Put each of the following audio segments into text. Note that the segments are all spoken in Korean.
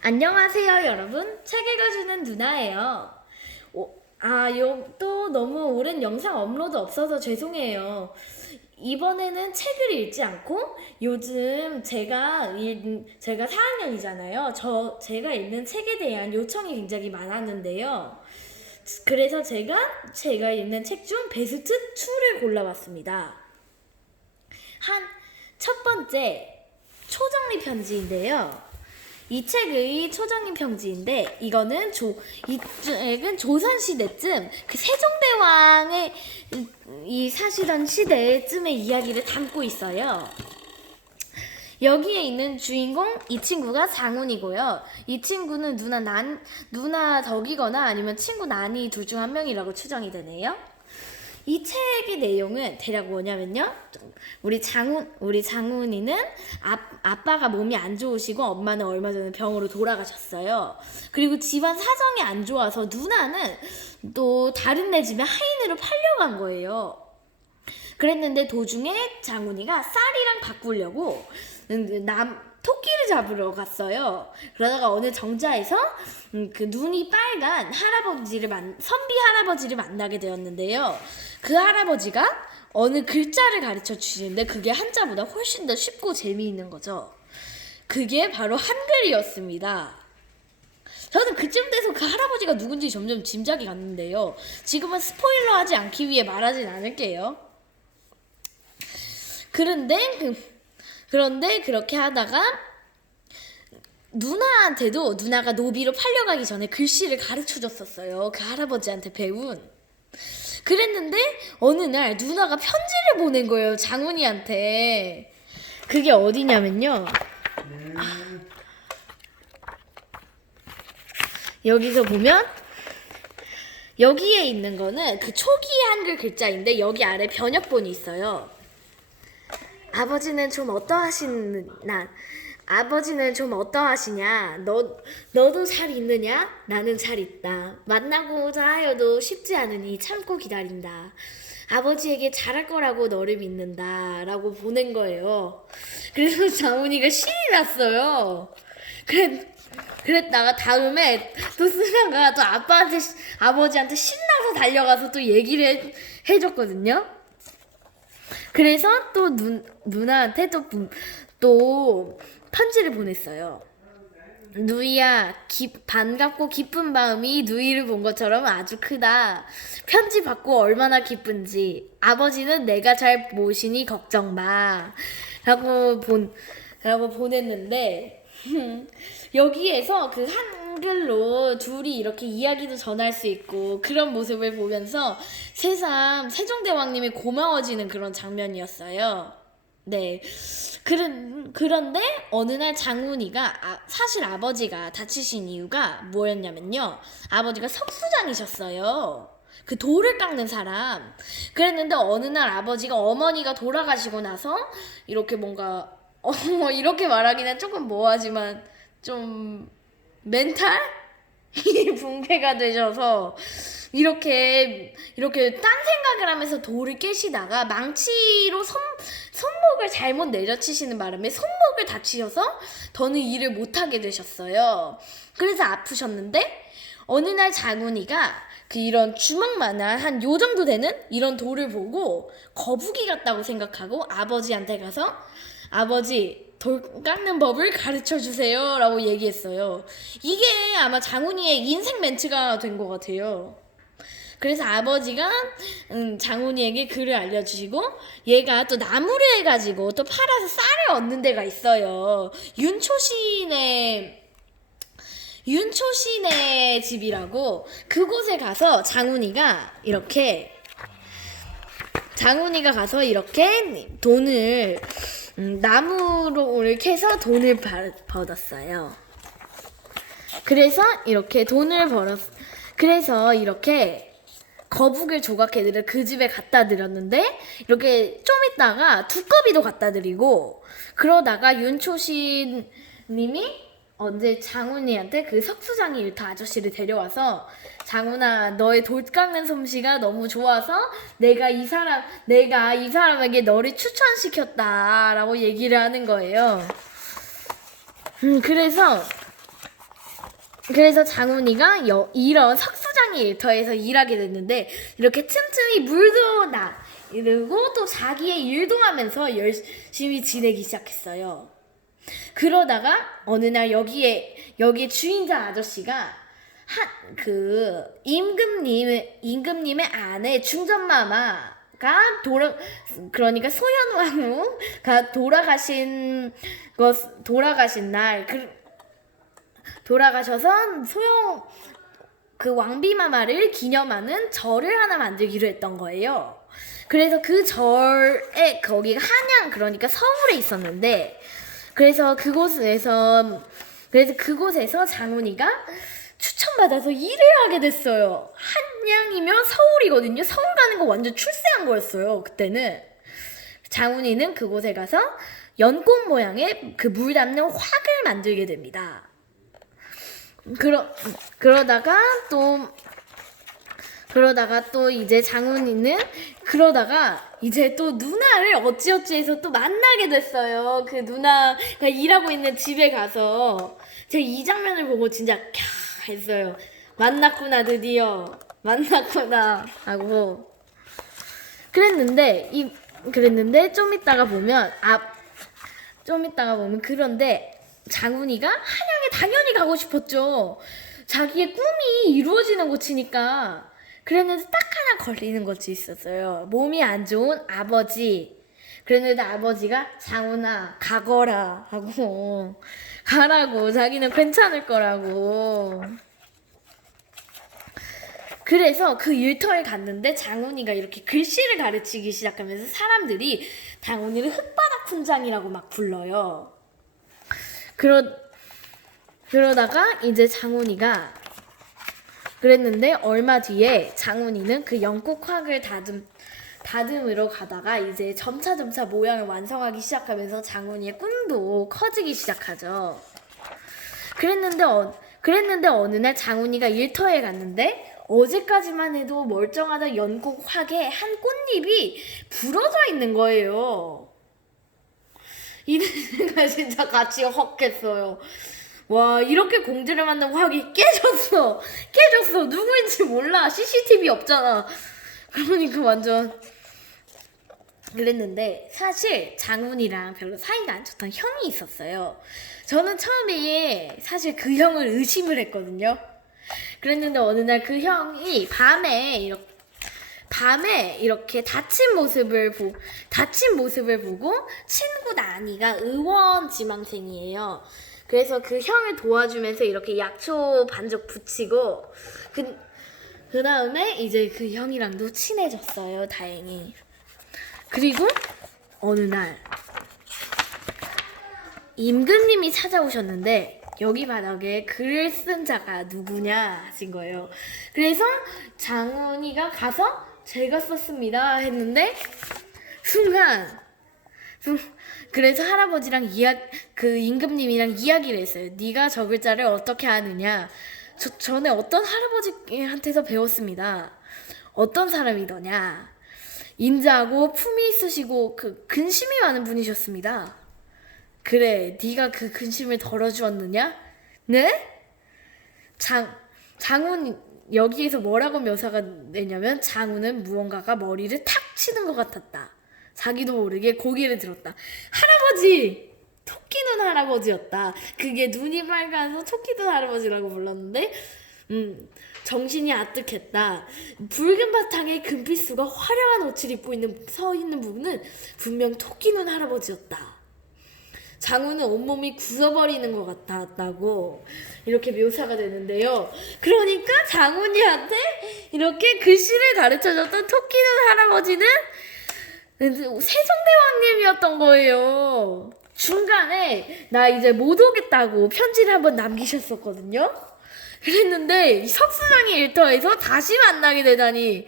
안녕하세요, 여러분. 책 읽어주는 누나예요. 또 너무 오랜 영상 업로드 없어서 죄송해요. 이번에는 책을 읽지 않고 요즘 제가 4학년이잖아요. 제가 읽는 책에 대한 요청이 굉장히 많았는데요. 그래서 제가 읽는 책 중 베스트 2를 골라봤습니다. 첫 번째, 초정리 편지인데요. 이 책의 초정리 편지인데 이 책은 조선시대쯤 그 세종대왕의 이 사시던 시대쯤의 이야기를 담고 있어요. 여기에 있는 주인공 이 친구가 장훈이고요. 이 친구는 누나 덕이거나 아니면 친구 난이 둘 중 한 명이라고 추정이 되네요. 이 책의 내용은 대략 뭐냐면요. 우리 장훈이는 아빠가 몸이 안 좋으시고 엄마는 얼마 전에 병으로 돌아가셨어요. 그리고 집안 사정이 안 좋아서 누나는 또 다른 네 집에 하인으로 팔려간 거예요. 그랬는데 도중에 장훈이가 쌀이랑 바꾸려고 토끼를 잡으러 갔어요. 그러다가 어느 정자에서 그 눈이 빨간 선비 할아버지를 만나게 되었는데요. 그 할아버지가 어느 글자를 가르쳐 주시는데 그게 한자보다 훨씬 더 쉽고 재미있는 거죠. 그게 바로 한글이었습니다. 저는 그쯤 돼서 그 할아버지가 누군지 점점 짐작이 갔는데요. 지금은 스포일러 하지 않기 위해 말하진 않을게요. 그런데 그렇게 하다가 누나가 노비로 팔려가기 전에 글씨를 가르쳐줬었어요. 그 할아버지한테 배운. 그랬는데 어느 날 누나가 편지를 보낸 거예요. 장훈이한테. 그게 어디냐면요. 여기서 보면 여기에 있는 거는 그 초기 한글 글자인데 여기 아래 번역본이 있어요. 아버지는 좀 어떠하시냐? 너도 잘 있느냐? 나는 잘 있다. 만나고자 하여도 쉽지 않으니 참고 기다린다. 아버지에게 잘할 거라고 너를 믿는다. 라고 보낸 거예요. 그래서 장훈이가 신이 났어요. 그랬다가 다음에 또 쓰다가 또 아버지한테 신나서 달려가서 또 얘기를 해줬거든요. 그래서 또 누나한테 또 편지를 보냈어요. 누이야, 반갑고 기쁜 마음이 누이를 본 것처럼 아주 크다. 편지 받고 얼마나 기쁜지. 아버지는 내가 잘 모시니 걱정 마. 라고 보냈는데, 여기에서 그 한글로 둘이 이렇게 이야기도 전할 수 있고 그런 모습을 보면서 새삼 세종대왕님이 고마워지는 그런 장면이었어요. 네. 그런데 어느 날 장훈이가 사실 아버지가 다치신 이유가 뭐였냐면요. 아버지가 석수장이셨어요. 그 돌을 깎는 사람. 그랬는데 어느 날 아버지가 어머니가 돌아가시고 나서 이렇게 뭔가 이렇게 말하기는 조금 뭐하지만 좀 멘탈이 붕괴가 되셔서 이렇게 딴 생각을 하면서 돌을 깨시다가 망치로 손목을 잘못 내려치시는 바람에 손목을 다치셔서 더는 일을 못하게 되셨어요. 그래서 아프셨는데 어느 날 장훈이가 이런 주먹만한 한 요 정도 되는 이런 돌을 보고 거북이 같다고 생각하고 아버지한테 가서 아버지 돌 깎는 법을 가르쳐 주세요 라고 얘기했어요. 이게 아마 장훈이의 인생 멘트가 된 것 같아요. 그래서 아버지가 장훈이에게 글을 알려주시고 얘가 또 나무를 해가지고 또 팔아서 쌀을 얻는 데가 있어요. 윤초신의 집이라고 그곳에 가서 장훈이가 가서 이렇게 돈을 나무를 캐서 돈을 벌었어요. 그래서 이렇게 거북을 조각해드려 그 집에 갖다 드렸는데 이렇게 좀 있다가 두꺼비도 갖다 드리고 그러다가 윤초신 님이 언제 장훈이한테 그 석수장이 일터 아저씨를 데려와서 장훈아 너의 돌 깎는 솜씨가 너무 좋아서 내가 이 사람에게 너를 추천시켰다라고 얘기를 하는 거예요. 그래서 그래서 장훈이가 이런 석수장의 일터에서 일하게 됐는데 이렇게 틈틈이 물도 나 이러고 또 자기의 일도 하면서 열심히 지내기 시작했어요. 그러다가 어느 날 여기에 주인장 아저씨가 임금님의 아내 중전마마가 그러니까 소현왕후가 돌아가신 날 돌아가셔서 그 왕비마마를 기념하는 절을 하나 만들기로 했던 거예요. 그래서 그 절에 거기가 한양 그러니까 서울에 있었는데 그래서 그곳에서 장훈이가 추천받아서 일을 하게 됐어요. 한양이면 서울이거든요. 서울 가는 거 완전 출세한 거였어요. 그때는 장훈이는 그곳에 가서 연꽃 모양의 그 물 담는 확을 만들게 됩니다. 그러다가 또 이제 장훈이는 이제 또 누나를 어찌어찌해서 또 만나게 됐어요. 그 누나가 일하고 있는 집에 가서 제가 이 장면을 보고 진짜 캬 했어요. 만났구나 드디어 만났구나 하고 그랬는데 좀 이따가 보면 그런데 장훈이가 한양에 당연히 가고 싶었죠. 자기의 꿈이 이루어지는 곳이니까. 그랬는데 딱 하나 걸리는 것이 있었어요. 몸이 안 좋은 아버지. 그랬는데 아버지가 장훈아 가거라 하고 가라고 자기는 괜찮을 거라고. 그래서 그 일터에 갔는데 장훈이가 이렇게 글씨를 가르치기 시작하면서 사람들이 장훈이를 흙바닥 훈장이라고 막 불러요. 그러다가 이제 장훈이가 그랬는데 얼마 뒤에 장훈이는 그 연꽃확을 다듬으러 가다가 이제 점차 모양을 완성하기 시작하면서 장훈이의 꿈도 커지기 시작하죠. 그랬는데 어느 날 장훈이가 일터에 갔는데 어제까지만 해도 멀쩡하던 연꽃확에 한 꽃잎이 부러져 있는 거예요. 이내가 진짜 같이 헉했어요. 와 이렇게 공들여 만든 확이 깨졌어. 누구인지 몰라. CCTV 없잖아. 그러니까 완전 그랬는데 사실 장훈이랑 별로 사이가 안 좋던 형이 있었어요. 저는 처음에 사실 그 형을 의심을 했거든요. 그랬는데 어느 날 그 형이 밤에 이렇게 다친 모습을 보고 친구 나니가 의원 지망생이에요. 그래서 그 형을 도와주면서 이렇게 약초 반죽 붙이고 그 다음에 이제 그 형이랑도 친해졌어요. 다행히. 그리고 어느 날 임금님이 찾아오셨는데 여기 바닥에 글을 쓴 자가 누구냐 하신 거예요. 그래서 장훈이가 가서 제가 썼습니다 했는데 그래서 할아버지랑 그 임금님이랑 이야기를 했어요. 네가 저 글자를 어떻게 아느냐. 전에 어떤 할아버지한테서 배웠습니다. 어떤 사람이더냐. 인자하고 품이 있으시고 그 근심이 많은 분이셨습니다. 그래, 네가 그 근심을 덜어주었느냐? 네? 장훈 여기에서 뭐라고 묘사가 되냐면 장훈은 무언가가 머리를 탁 치는 것 같았다. 자기도 모르게 고개를 들었다. 할아버지! 토끼눈 할아버지였다. 그게 눈이 빨가서 토끼눈 할아버지라고 불렀는데 정신이 아득했다. 붉은 바탕에 금피수가 화려한 옷을 입고 서 있는 부분은 분명 토끼눈 할아버지였다. 장훈은 온몸이 굳어버리는 것 같았다고 이렇게 묘사가 되는데요. 그러니까 장훈이한테 이렇게 글씨를 가르쳐줬던 토끼눈 할아버지는 세종대왕님이었던 거예요. 중간에 나 이제 못 오겠다고 편지를 한번 남기셨었거든요. 그랬는데 석수장의 일터에서 다시 만나게 되다니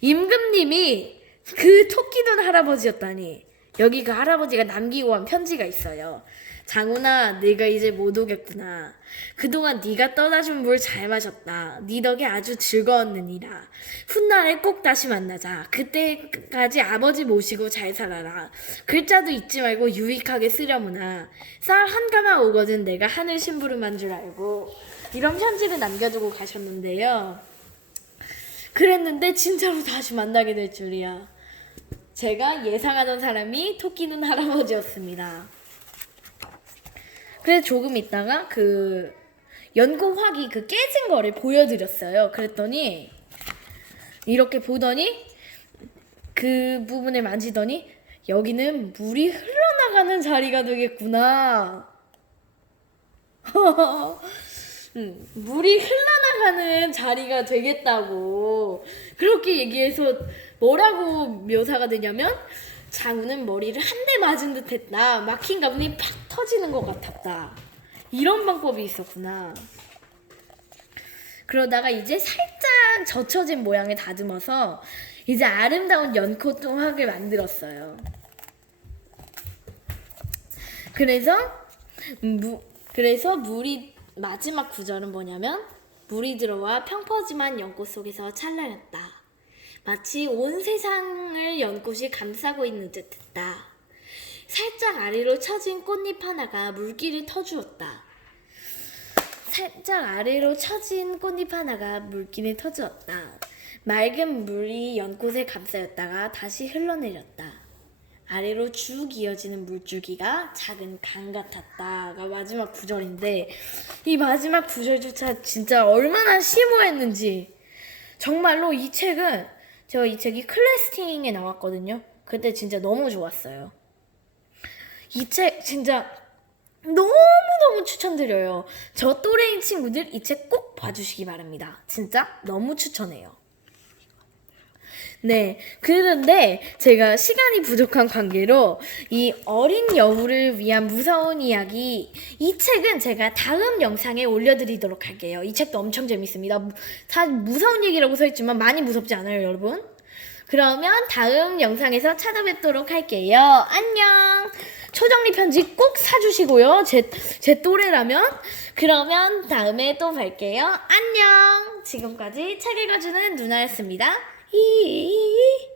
임금님이 그 토끼눈 할아버지였다니. 여기 그 할아버지가 남기고 한 편지가 있어요. 장훈아, 네가 이제 못 오겠구나. 그동안 네가 떠다준 물 잘 마셨다. 네 덕에 아주 즐거웠느니라. 훗날에 꼭 다시 만나자. 그때까지 아버지 모시고 잘 살아라. 글자도 잊지 말고 유익하게 쓰려무나. 쌀 한 가마 오거든 내가 하늘 심부름한 줄 알고. 이런 편지를 남겨두고 가셨는데요. 그랬는데 진짜로 다시 만나게 될 줄이야. 제가 예상하던 사람이 토끼눈 할아버지였습니다. 그래서 조금 있다가 그 연고화기 그 깨진 거를 보여드렸어요. 그랬더니 이렇게 보더니 그 부분을 만지더니 여기는 물이 흘러나가는 자리가 되겠구나. 물이 흘러나가는 자리가 되겠다고 그렇게 얘기해서 뭐라고 묘사가 되냐면 장우는 머리를 한 대 맞은 듯 했다. 막힌 가문이 팍 터지는 것 같았다. 이런 방법이 있었구나. 그러다가 이제 살짝 젖혀진 모양을 다듬어서 이제 아름다운 연꽃동학을 만들었어요. 그래서 물이 마지막 구절은 뭐냐면 물이 들어와 평퍼짐한 연꽃 속에서 찰나였다. 마치 온 세상을 연꽃이 감싸고 있는 듯했다. 살짝 아래로 처진 꽃잎 하나가 물길을 터주었다. 살짝 아래로 처진 꽃잎 하나가 물길을 터주었다. 맑은 물이 연꽃에 감싸였다가 다시 흘러내렸다. 아래로 쭉 이어지는 물줄기가 작은 강 같았다가 마지막 구절인데 이 마지막 구절조차 진짜 얼마나 심오했는지 정말로 이 책은 제가 이 책이 클래스팅에 나왔거든요. 그때 진짜 너무 좋았어요. 이 책 진짜 너무너무 추천드려요. 저 또래인 친구들 이 책 꼭 봐주시기 바랍니다. 진짜 너무 추천해요. 네, 그런데 제가 시간이 부족한 관계로 이 어린 여우를 위한 무서운 이야기 이 책은 제가 다음 영상에 올려드리도록 할게요. 이 책도 엄청 재밌습니다. 다 무서운 얘기라고 써있지만 많이 무섭지 않아요, 여러분? 그러면 다음 영상에서 찾아뵙도록 할게요. 안녕! 초정리 편지 꼭 사주시고요. 제 또래라면. 그러면 다음에 또 뵐게요. 안녕! 지금까지 책 읽어주는 누나였습니다. 히히히히